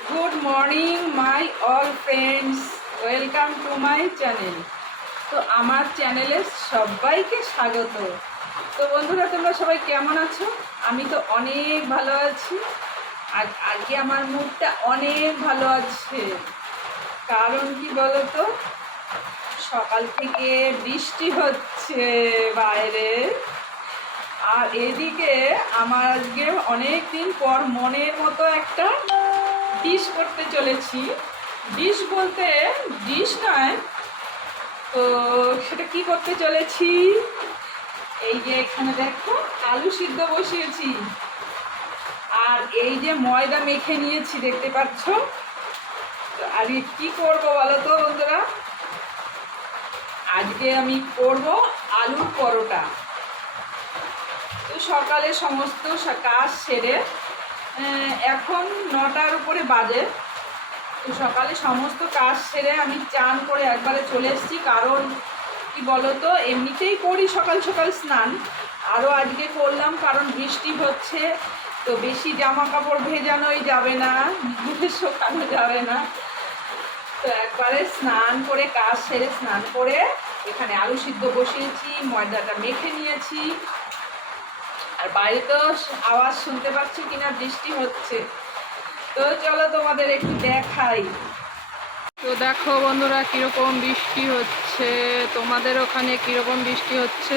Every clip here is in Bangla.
Good morning my all friends, welcome to my channel. তো আমার চ্যানেলে সবাইকে স্বাগত। তো বন্ধুরা, তোমরা সবাই কেমন আছো? আমি তো অনেক ভালো আছি। আর আজকে আমার মুডটা অনেক ভালো আছে। কারণ কি বলো তো, সকাল থেকে বৃষ্টি হচ্ছে বাইরে। আর এদিকে আমার আজকে অনেক দিন পর মনের মতো একটা ডিশ করতে চলেছি। ডিশ বলতে ডিশ নয়, তো সেটা কি করতে চলেছি, এই যে এখানে দেখো আলু সিদ্ধ বসিয়েছি, আর এই যে ময়দা মেখে নিয়েছি দেখতে পাচ্ছ। তো আজকে কি করবো বলো তো বন্ধুরা, আজকে আমি করব আলুর পরোটা। তো সকালে সমস্ত কাজ সেরে এখন 9টার উপরে বাজে। তো সকালে সমস্ত কাজ সেরে আমি চান করে একবারে চলে এসেছি। কারণ কি বলতো, এমনিতেই করি সকাল সকাল স্নান, আরও আজকে করলাম কারণ বৃষ্টি হচ্ছে। তো বেশি জামা কাপড় ভেজানোই যাবে না, শুকানো যাবে না। তো একবারে স্নান করে কাজ সেরে স্নান করে এখানে আলু সিদ্ধ বসিয়েছি, ময়দাটা মেখে নিয়েছি। আর বাইরে তো আওয়াজ শুনতে পাচ্ছি কিনা বৃষ্টি হচ্ছে। তো চলো তোমাদের একটু দেখাই। তো দেখো বন্ধুরা কিরকম বৃষ্টি হচ্ছে, তোমাদের ওখানে কিরকম বৃষ্টি হচ্ছে।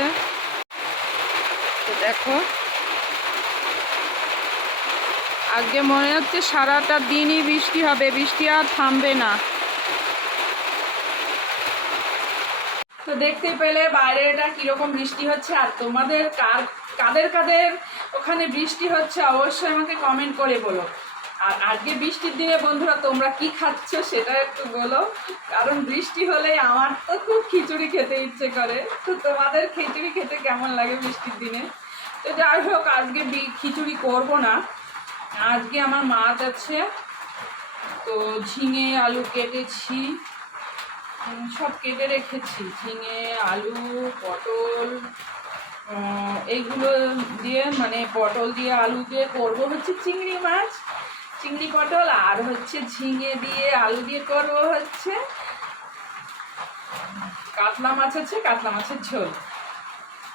তো দেখো আজকে মনে হচ্ছে সারাটা দিনই বৃষ্টি হবে, বৃষ্টি আর থামবে না। তো দেখতে পেলে বাইরে এটা কিরকম বৃষ্টি হচ্ছে। আর তোমাদের কাদের কাদের ওখানে বৃষ্টি হচ্ছে অবশ্যই আমাকে কমেন্ট করে বলো। আর আজকে বৃষ্টির দিনে বন্ধুরা তোমরা কি খাচ্ছ সেটা একটু বলো। কারণ বৃষ্টি হলে আমার তো খুব খিচুড়ি খেতে ইচ্ছে করে। তো তোমাদের খিচুড়ি খেতে কেমন লাগে বৃষ্টির দিনে? তো যাই হোক, আজকে খিচুড়ি করব না। আজকে আমার মাছ আছে, তো ঝিঙে আলু কেটেছি, সব কেটে রেখেছি। ঝিঙে আলু পটল এইগুলো দিয়ে, মানে পটল দিয়ে আলু দিয়ে করবো হচ্ছে চিংড়ি মাছ, চিংড়ি পটল। আর হচ্ছে ঝিঙে দিয়ে আলু দিয়ে করবো হচ্ছে কাতলা মাছ আছে, কাতলা মাছের ঝোল।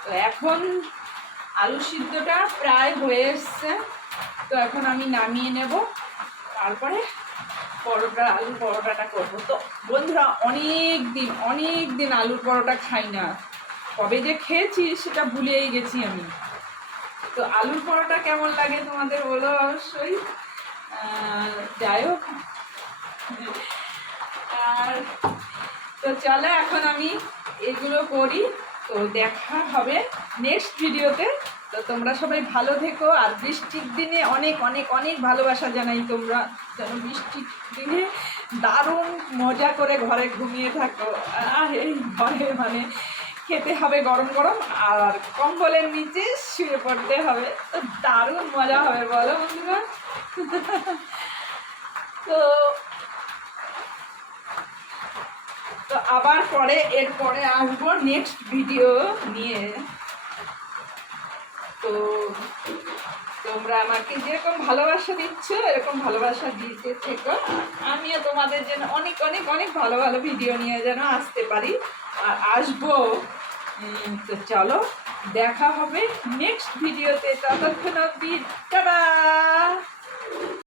তো এখন আলু সিদ্ধটা প্রায় হয়ে এসছে, তো এখন আমি নামিয়ে নেব, তারপরে আলুর পরোটাটা করবো। তো বন্ধুরা অনেক দিন আলুর পরোটা খাই না, কবে যে খেয়েছি সেটা ভুলেই গেছি আমি। তো আলুর পরোটা কেমন লাগে তোমাদের বলো অবশ্যই। যাই হোক, আর তো চলো এখন আমি এগুলো করি। তো দেখা হবে নেক্সট ভিডিওতে। তো তোমরা সবাই ভালো থেকো। আর বৃষ্টির দিনে অনেক অনেক অনেক ভালোবাসা জানাই, তোমরা যেন বৃষ্টির দিনে দারুণ মজা করে ঘরে ঘুমিয়ে থাকো। আর এই ঘরে মানে খেতে হবে গরম গরম, আর কম্বলের নিচে শুয়ে পড়তে হবে। তো দারুণ মজা হবে বলো বন্ধুরা। তো তো আবার এরপরে আসবো নেক্সট ভিডিও নিয়ে। তো তোমরা আমাকে যেরকম ভালোবাসা দিচ্ছ এরকম ভালোবাসা দিতে থেকো, আমিও তোমাদের জন্য অনেক অনেক অনেক ভালো ভালো ভিডিও নিয়ে যেন আসতে পারি আর আসবো। তো চলো দেখা হবে নেক্সট ভিডিওতে, ততক্ষণ অবধি টাটা।